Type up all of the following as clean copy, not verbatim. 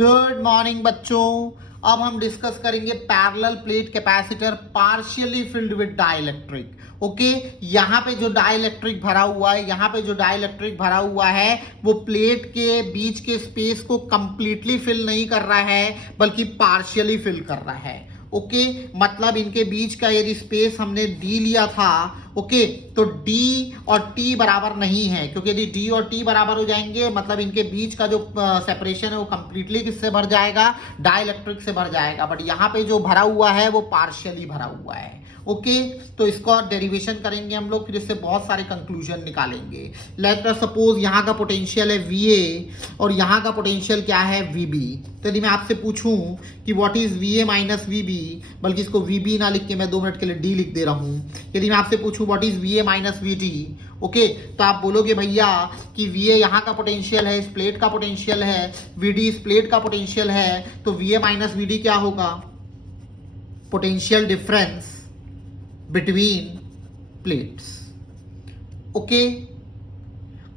Good morning बच्चों। अब हम डिस्कस करेंगे parallel plate capacitor partially field with dielectric. Okay, यहाँ पे जो डाइलेक्ट्रिक भरा हुआ है, यहाँ पे जो डाइलेक्ट्रिक भरा हुआ है वो प्लेट के बीच के स्पेस को कंप्लीटली फिल नहीं कर रहा है बल्कि पार्शियली फिल कर रहा है। ओके, मतलब इनके बीच का यदि स्पेस हमने डी लिया था, ओके, तो डी और टी बराबर नहीं है, क्योंकि यदि डी और टी बराबर हो जाएंगे मतलब इनके बीच का जो सेपरेशन है वो कंप्लीटली किससे भर जाएगा, डाइलेक्ट्रिक से भर जाएगा। बट यहाँ पे जो भरा हुआ है वो पार्शियली भरा हुआ है। ओके, तो इसका डेरिवेशन करेंगे हम लोग, फिर इससे बहुत सारे कंक्लूजन निकालेंगे। लेट अस सपोज यहाँ का पोटेंशियल है VA और यहाँ का पोटेंशियल क्या है VB। तो यदि मैं आपसे पूछूं कि what is VA minus VB, बल्कि इसको VB ना लिख के मैं 2 मिनट के लिए D लिख दे रहा हूं, यदि मैं आपसे पूछूं what is VA minus VD, okay, तो आप बोलोगे भैया कि VA यहाँ का पोटेंशियल है, इस प्लेट का पोटेंशियल है, VD इस प्लेट का पोटेंशियल है, तो VA माइनस VD क्या होगा, potential difference between plates. Okay,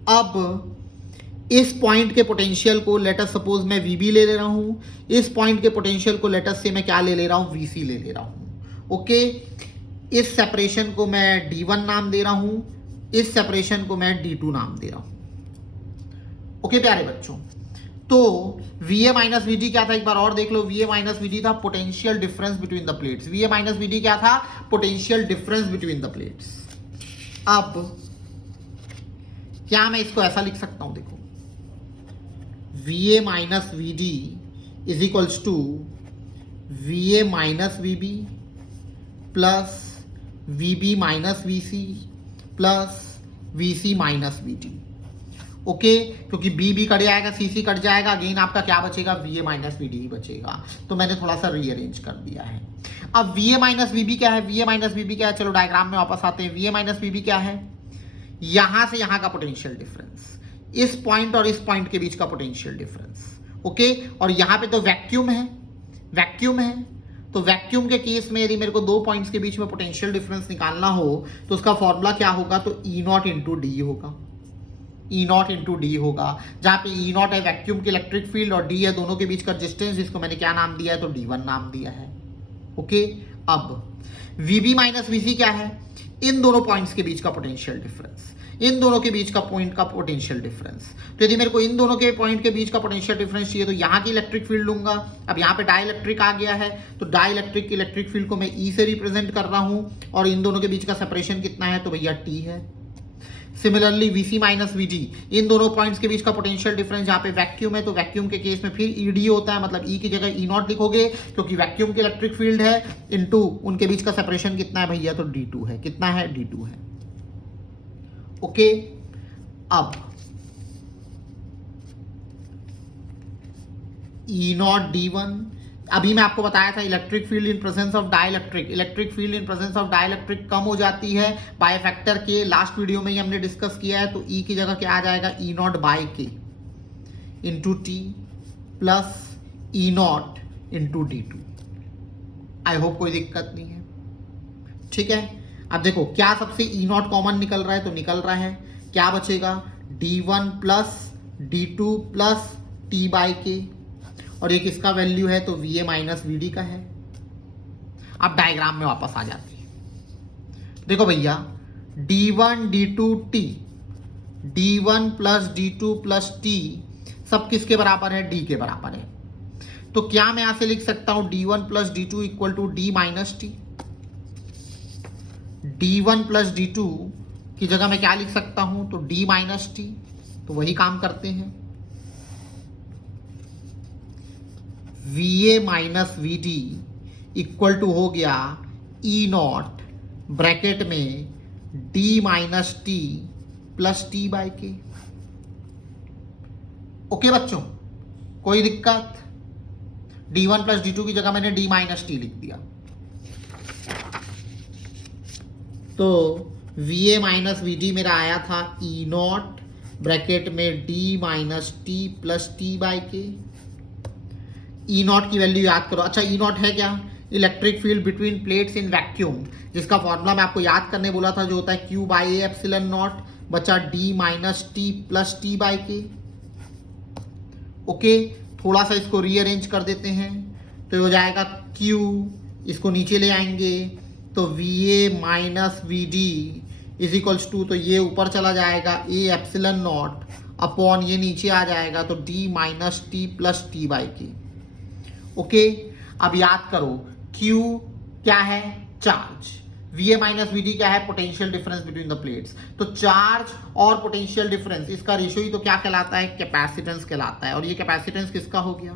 अब इस पॉइंट के पोटेंशियल को लेट अस सपोज मैं VB ले रहा हूं, इस पॉइंट के पोटेंशियल को लेट अस से मैं क्या ले रहा हूं, VC ले रहा हूं। ओके, इस सेपरेशन को मैं D1 नाम दे रहा हूं, इस सेपरेशन को मैं D2 नाम दे रहा हूं। ओके प्यारे बच्चों, तो VA माइनस VD क्या था, एक बार और देख लो। VA माइनस VD था potential difference between the plates. VA minus VD क्या था, potential difference between the plates. अब क्या मैं इसको ऐसा लिख सकता हूं, देखो, VA minus VD is equals to VA minus VB plus VB minus VC plus VC minus VD। Okay, क्योंकि B कट जाएगा, CC कट जाएगा, अगेन आपका क्या बचेगा, VA माइनस VD ही बचेगा। तो मैंने थोड़ा सा रीअरेंज कर दिया है। अब VA माइनस VB क्या है, VA माइनस VB क्या है, चलो डायग्राम में वापस आते हैं। VA माइनस VB क्या है, यहां से यहां का पोटेंशियल डिफरेंस, इस पॉइंट और इस पॉइंट के बीच का पोटेंशियल डिफरेंस। ओके, और यहां पे तो वैक्यूम है, वैक्यूम है, तो वैक्यूम के केस में यदि मेरे को 2 पॉइंट्स के बीच में पोटेंशियल डिफरेंस निकालना हो तो उसका फॉर्मूला क्या होगा, तो E0 इंटू डी होगा। E0 इंटू डी होगा, जहां पे E0 है वैक्यूम की इलेक्ट्रिक फील्ड और D है दोनों के बीच का डिस्टेंस, जिसको मैंने क्या नाम दिया है, तो D1 नाम दिया है। ओके, अब VB माइनस VC क्या है, इन दोनों पॉइंट्स के बीच का पोटेंशियल डिफरेंस, इन दोनों के बीच का पॉइंट का पोटेंशियल डिफरेंस। तो यदि मेरे को इन दोनों के पॉइंट के बीच का पोटेंशियल डिफरेंस चाहिए तो यहाँ की इलेक्ट्रिक फील्ड लूंगा। अब यहाँ पे डाइलेक्ट्रिक आ गया है तो डाइलेक्ट्रिक की इलेक्ट्रिक फील्ड को मैं E से रिप्रेजेंट कर रहा हूं और इन दोनों के बीच का सेपरेशन कितना है, तो भैया T है। सिमिलरली VC माइनस VD, इन दोनों पॉइंट्स के बीच का पोटेंशियल डिफरेंस, जहां पे वैक्यूम है तो वैक्यूम के केस में फिर ED होता है, मतलब E की जगह E0 लिखोगे क्योंकि वैक्यूम की इलेक्ट्रिक फील्ड है, इनटू उनके बीच का सेपरेशन कितना है भैया, तो D2 है। कितना है, D2 है। ओके, अब E0 D1, अभी मैं आपको बताया था electric field in presence of dielectric, electric field in presence of dielectric कम हो जाती है by factor K. Last video में ही हमने डिस्कस किया है। तो E की जगह क्या आ जाएगा, E0 by K into T plus E0 into D2। I hope कोई दिक्कत नहीं है, ठीक है। अब देखो क्या सबसे E0 कॉमन निकल रहा है, तो निकल रहा है, क्या बचेगा, D1 plus D2 plus T by K, और ये किसका वैल्यू है, तो VA माइनस VD का है। अब डायग्राम में वापस आ जाती है। देखो भैया, D1 D2 T, D1 plus D2 plus T सब किसके बराबर है, D के बराबर है। तो क्या मैं यहां से लिख सकता हूं D1 plus D2 equal to D minus T। D1 plus D2 की जगह मैं क्या लिख सकता हूं, तो D माइनस T। तो वही काम करते हैं, VA minus VD equal to हो गया E0 ब्रैकेट में D minus T plus T by K। Okay बच्चों, कोई दिक्कत, D1 प्लस D2 की जगह मैंने D माइनस T लिख दिया। तो VA माइनस VD मेरा आया था E0 ब्रैकेट में D minus T plus T by K। E0 की वैल्यू याद करो। अच्छा, E0 है क्या, electric field between plates in vacuum, जिसका फॉर्मूला मैं आपको याद करने बोला था, जो होता है Q by A epsilon not बचा D minus T plus T by K। Okay, थोड़ा सा इसको रीअरेंज कर देते हैं तो ये हो जाएगा Q, इसको नीचे ले आएंगे तो VA minus VD is equals to, तो ये ऊपर चला जाएगा A एप्सिलन नॉट अपॉन ये नीचे आ जाएगा तो D minus T plus T by K. Okay, अब याद करो Q क्या है? चार्ज। VA माइनस VD क्या है? Potential difference between the plates. तो चार्ज और पोटेंशियल डिफरेंस इसका रेशियो ही तो क्या कहलाता है? कैपेसिटेंस कहलाता है। और ये कैपेसिटेंस किसका हो गया?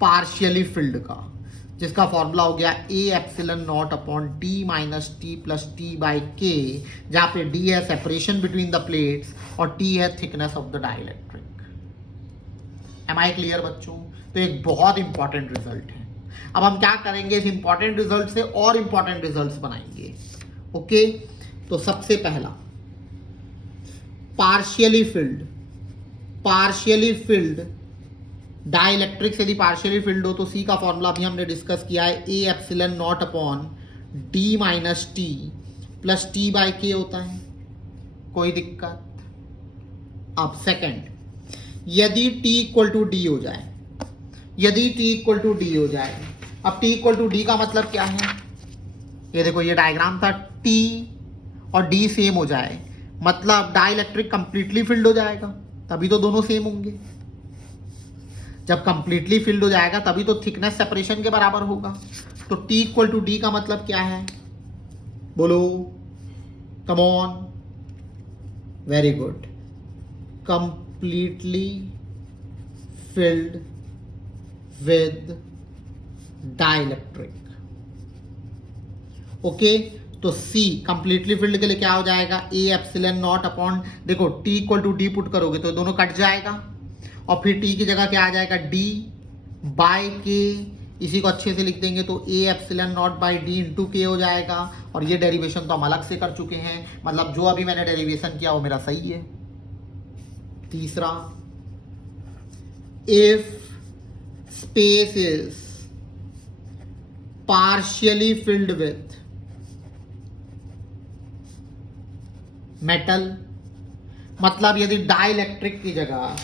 पार्शियली फिल्ड का, जिसका फॉर्मूला हो गया A epsilon naught upon D minus T plus T by K, जहां पे D है सेपरेशन बिटवीन द प्लेट्स और T है thickness of the dielectric. Am I clear बच्चों? तो एक बहुत इंपॉर्टेंट रिजल्ट है। अब हम क्या करेंगे, इस इंपॉर्टेंट रिजल्ट से और इंपॉर्टेंट रिजल्ट्स बनाएंगे। ओके, तो सबसे पहला पार्शियली फिल्ड डाइलेक्ट्रिक्स यदि पार्शियली फिल्ड हो तो सी का फॉर्मूला भी हमने डिस्कस किया है, A epsilon naught upon d minus t plus t by K होता है। कोई दिक्कत? अब सेकंड, यदि टी इक्वल टू डी हो जाए, अब टी इक्वल टू डी का मतलब क्या है? ये देखो, ये डायग्राम था, टी और डी सेम हो जाए मतलब डाइलेक्ट्रिक कंप्लीटली फिल्ड हो जाएगा, तभी तो दोनों सेम होंगे। जब कंप्लीटली फिल्ड हो जाएगा तभी तो थिकनेस सेपरेशन के बराबर होगा। तो टी इक्वल टू डी का मतलब क्या है? बोलो, come on. Very good, completely filled with dielectric. Okay, तो C कंप्लीटली फिल्ड के लिए क्या हो जाएगा? A एप्सिलन नॉट अपॉन, देखो T equal to D put करोगे तो दोनों कट जाएगा और फिर T की जगह क्या आ जाएगा? D by K। इसी को अच्छे से लिख देंगे तो A epsilon naught by D into K हो जाएगा। और ये डेरिवेशन तो हम अलग से कर चुके हैं, मतलब जो अभी मैंने डेरिवेशन किया वो मेरा सही है। तीसरा, if space is partially filled with metal, मतलब यदि डाइलेक्ट्रिक की जगह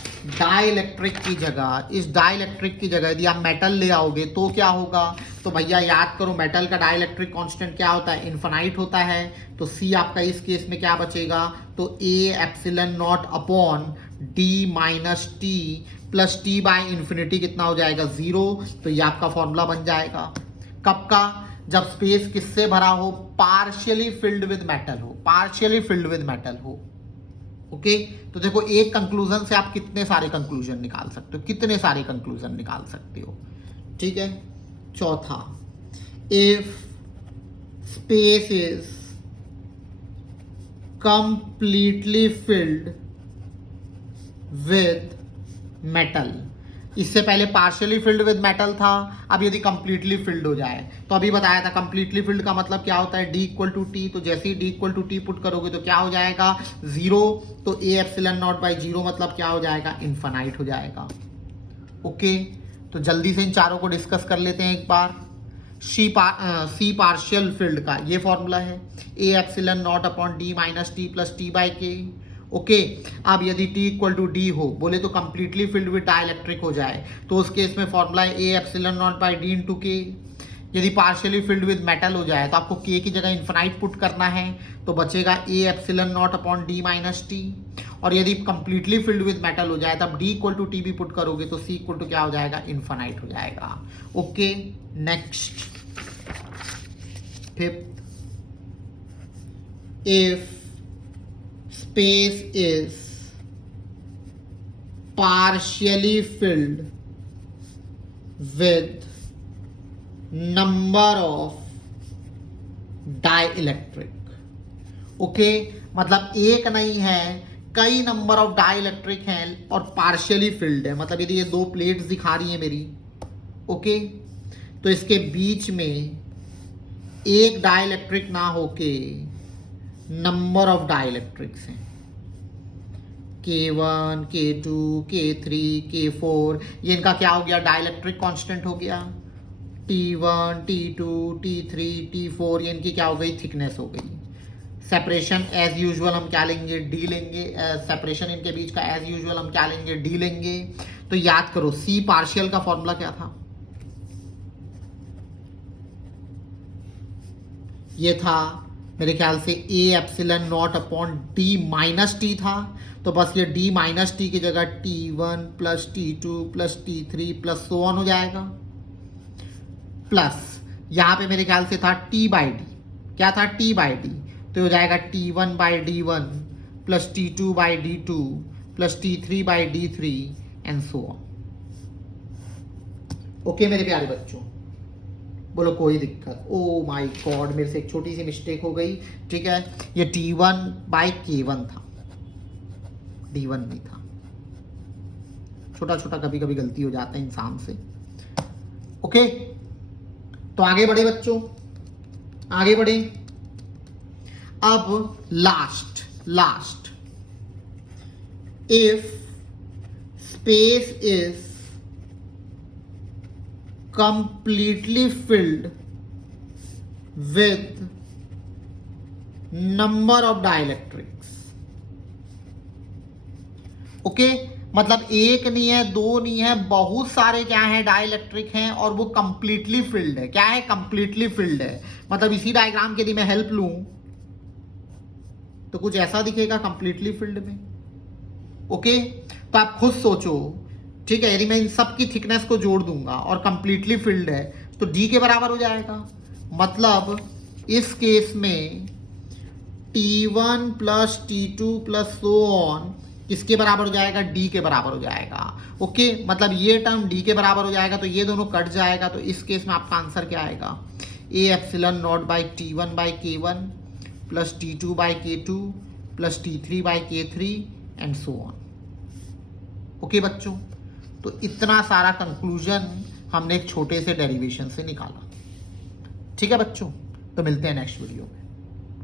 इस डाइलेक्ट्रिक की जगह यदि आप मेटल ले आओगे तो क्या होगा? तो भैया याद करो, मेटल का डाइलेक्ट्रिक कांस्टेंट क्या होता है? इनफाइनाइट होता है। तो सी आपका इस केस में क्या बचेगा? तो A epsilon naught upon d minus t plus t by infinity कितना हो जाएगा? 0। तो ये आपका फॉर्मूला बन जाएगा। कब का? जब स्पेस किससे भरा हो? पार्शियली फिल्ड विद मेटल हो। ओके, तो देखो एक कंक्लूजन से आप कितने सारे कंक्लूजन निकाल सकते हो, ठीक है। चौथा, if space is completely filled with metal, इससे पहले पार्शियली फिल्ड विद मेटल था, अब यदि कंप्लीटली फिल्ड हो जाए तो अभी बताया था कंप्लीटली फिल्ड का मतलब क्या होता है? D equal to T. तो जैसे ही D equal to T put करोगे तो क्या हो जाएगा? 0। तो A एप्सिलन नॉट बाई 0 मतलब क्या हो जाएगा? इनफाइनाइट हो जाएगा। ओके, तो जल्दी से इन चारों को डिस्कस कर लेते हैं एक बार। सी पार्शियल फील्ड का ये फॉर्मूला है, A epsilon naught upon d minus t plus t by K. Okay, अब यदि T इक्वल टू डी हो, बोले तो कंप्लीटली फिल्ड विद डाइलेक्ट्रिक हो जाए, तो उस केस में फॉर्मूला है A epsilon naught by d into K. यदि पार्शियली फिल्ड विद मेटल हो जाए तो आपको के की जगह इन्फिनाइट पुट करना है, तो बचेगा A epsilon naught upon d minus t. और यदि कंप्लीटली फिल्ड विद मेटल हो जाए तब डी इक्वल टू टी भी पुट करोगे तो सी इक्वल टू क्या हो जाएगा? इन्फिनाइट हो जाएगा। Okay, next, fifth, if space is partially filled with number of dielectric। Okay, मतलब एक नहीं है, कई नंबर ऑफ डाइलेक्ट्रिक हैं और पार्शियली फिल्ड है। मतलब यदि ये दो प्लेट्स दिखा रही है मेरी, ओके, तो इसके बीच में एक डाइलेक्ट्रिक ना होके नंबर ऑफ डाइलेक्ट्रिक्स हैं, K1, K2, K3, K4। ये इनका क्या हो गया? डाइलेक्ट्रिक कांस्टेंट हो गया। T1, T2, T3, T4 ये इनकी क्या हो गई? थिकनेस हो गई। सेपरेशन एज यूजुअल हम क्या लेंगे, डी लेंगे। सेपरेशन इनके बीच का एज यूजुअल हम क्या लेंगे, डी लेंगे। तो याद करो सी पार्शियल का फॉर्मूला क्या था, ये था मेरे ख्याल से A epsilon not upon d minus T था। तो बस ये डी माइनस टी की जगह T1 plus T2 plus T3 plus so on हो जाएगा। प्लस यहां पे मेरे ख्याल से था T बाई डी, क्या था T बाई डी, तो हो जाएगा T1 by D1 plus T2 by D2 plus T3 by D3 and so on. Okay मेरे प्यारे बच्चों, बोलो कोई दिक्कत। ओ माय गॉड, मेरे से एक छोटी सी मिस्टेक हो गई। ठीक है, ये T1 बाई K1 था, D1 नहीं था। छोटा छोटा कभी कभी गलती हो जाता है इंसान से। ओके, तो आगे बढ़े बच्चों, आगे बढ़े। अब last if space is completely filled with number of dielectrics। Okay, मतलब एक नहीं है, दो नहीं है, बहुत सारे क्या है डाइलेक्ट्रिक हैं और वो कंप्लीटली फिल्ड है। क्या है, कंप्लीटली फिल्ड है। मतलब इसी डायग्राम की यदि मैं हेल्प लूं तो कुछ ऐसा दिखेगा कंप्लीटली फिल्ड में। ओके, तो आप खुद सोचो, ठीक है, यदि मैं इन सब की थिकनेस को जोड़ दूंगा और कंप्लीटली फिल्ड है तो डी के बराबर हो जाएगा। मतलब इस केस में T1 plus T2 plus so on किसके बराबर हो जाएगा, डी के बराबर हो जाएगा। ओके, मतलब ये टर्म डी के बराबर हो जाएगा तो ये दोनों कट जाएगा। तो इस केस में आपका आंसर क्या आएगा, A epsilon not by T1 by K1 plus T2 by K2 plus T3 by K3 and so on. Okay बच्चों, तो इतना सारा कंक्लूजन हमने एक छोटे से डेरिवेशन से निकाला। ठीक है बच्चों, तो मिलते हैं नेक्स्ट वीडियो में।